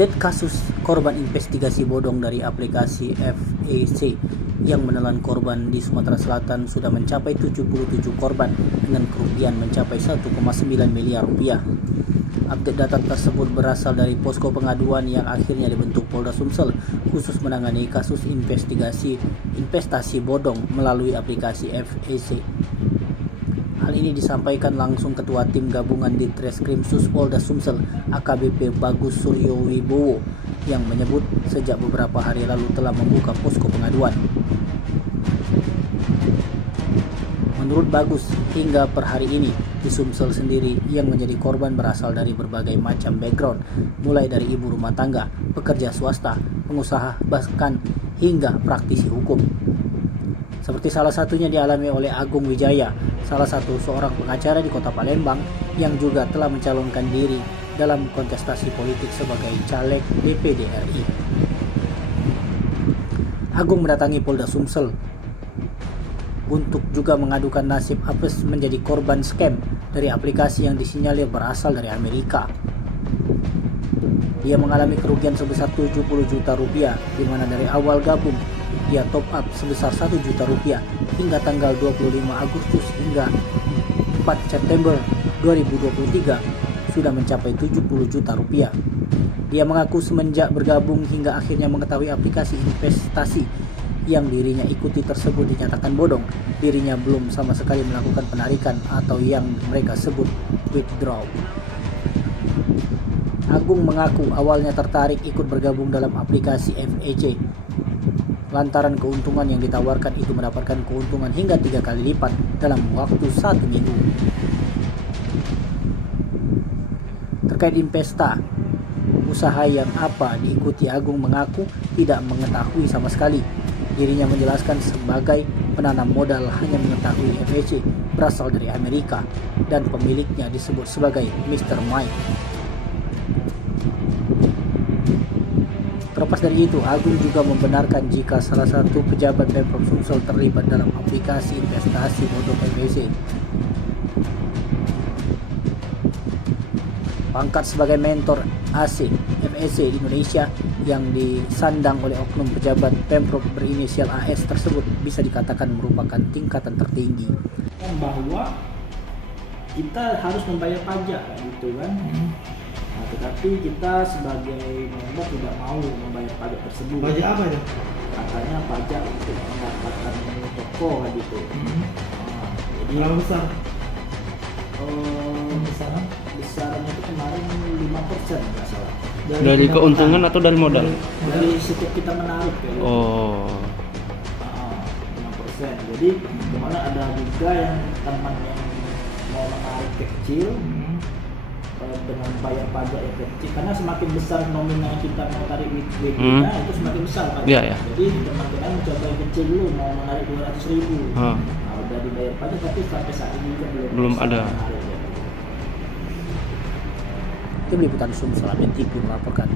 Update kasus korban investigasi bodong dari aplikasi FEC yang menelan korban di Sumatera Selatan sudah mencapai 77 korban dengan kerugian mencapai 1,9 miliar rupiah. Update data tersebut berasal dari posko pengaduan yang akhirnya dibentuk Polda Sumsel khusus menangani kasus investasi bodong melalui aplikasi FEC. Hal ini disampaikan langsung Ketua Tim Gabungan di Treskrim Sus Polda Sumsel AKBP Bagus Suryo Wibowo yang menyebut sejak beberapa hari lalu telah membuka posko pengaduan. Menurut Bagus, hingga per hari ini di Sumsel sendiri yang menjadi korban berasal dari berbagai macam background, mulai dari ibu rumah tangga, pekerja swasta, pengusaha, bahkan hingga praktisi hukum. Seperti salah satunya dialami oleh Agung Wijaya, salah satu seorang pengacara di Kota Palembang yang juga telah mencalonkan diri dalam kontestasi politik sebagai caleg DPD RI. Agung mendatangi Polda Sumsel untuk juga mengadukan nasib apes menjadi korban scam dari aplikasi yang disinyalir berasal dari Amerika. Dia mengalami kerugian sebesar 70 juta rupiah, di mana dari awal gabung dia top up sebesar 1 juta rupiah hingga tanggal 25 Agustus hingga 4 September 2023 sudah mencapai 70 juta rupiah. Dia mengaku semenjak bergabung hingga akhirnya mengetahui aplikasi investasi yang dirinya ikuti tersebut dinyatakan bodong, dirinya belum sama sekali melakukan penarikan atau yang mereka sebut withdraw. Agung mengaku awalnya tertarik ikut bergabung dalam aplikasi FEC lantaran keuntungan yang ditawarkan itu mendapatkan keuntungan hingga 3 kali lipat dalam waktu 1 minggu. Terkait investa, usaha yang apa diikuti, Agung mengaku tidak mengetahui sama sekali. Dirinya menjelaskan sebagai penanam modal hanya mengetahui FEC berasal dari Amerika dan pemiliknya disebut sebagai Mr. Mike. Terlepas dari itu, Agung juga membenarkan jika salah satu pejabat Pemprov Sumsel terlibat dalam aplikasi investasi bodong FEC. Pangkat sebagai mentor AC FEC Indonesia yang disandang oleh oknum pejabat Pemprov berinisial AS tersebut bisa dikatakan merupakan tingkatan tertinggi. Bahwa kita harus membayar pajak gitu kan. Nah, tetapi kita sebagai member tidak mau membayar pajak tersebut. Pajak apa ya? Katanya pajak untuk pendapatan toko gitu. Nah, jadi Berapa besar? Besarnya itu kemarin 5% nggak salah. Dari keuntungan atau dari modal? Dari setiap kita menarik kayak gitu. Oh. 5%. Jadi kemana ada juga yang teman yang mau menarik kecil dengan bayar pajak yang kecil, karena semakin besar nominal yang kita mau tarik WP-nya itu semakin besar pajak. Yeah. Jadi teman-teman mencoba yang kecil dulu, mau menarik 200.000. Nah, udah dibayar pajak tapi sampai saat ini juga belum ada. Tim Liputan Sumsel TV melaporkan.